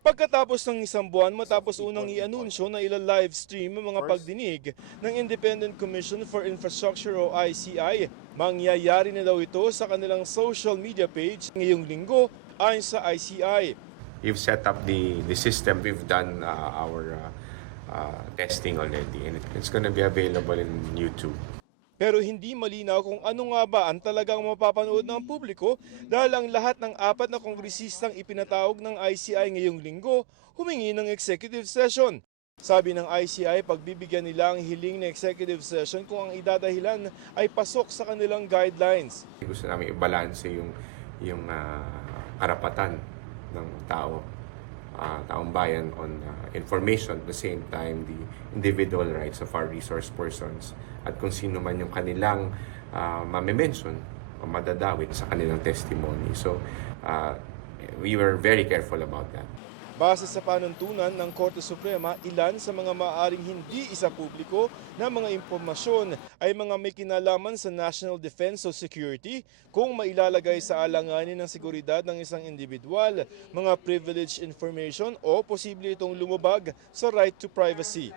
Pagkatapos ng isang buwan matapos unang i-anunsyo na ila-live stream ang mga pagdinig ng Independent Commission for Infrastructure o ICI, mangyayari na daw ito sa kanilang social media page ngayong linggo ayon sa ICI. We've set up the system. We've done our testing already, and it's going to be available in YouTube. Pero hindi malinaw kung ano nga ba ang talagang mapapanood ng publiko dahil ang lahat ng apat na kongresistang ipinatawag ng ICI ngayong linggo humingi ng executive session. Sabi ng ICI, pagbibigyan nila ang hiling na executive session kung ang idadahilan ay pasok sa kanilang guidelines. Gusto namin i-balance yung karapatan ng taong bayan on information, at the same time the individual rights of our resource persons at kung sino man yung kanilang mame-mention o madadawit sa kanilang testimony. So we were very careful about that. Base sa panuntunan ng Korte Suprema, ilan sa mga maaaring hindi isa-publiko na mga impormasyon ay mga may kinalaman sa national defense o security kung mailalagay sa alanganin ng seguridad ng isang individual, mga privileged information o posible itong lumabag sa right to privacy.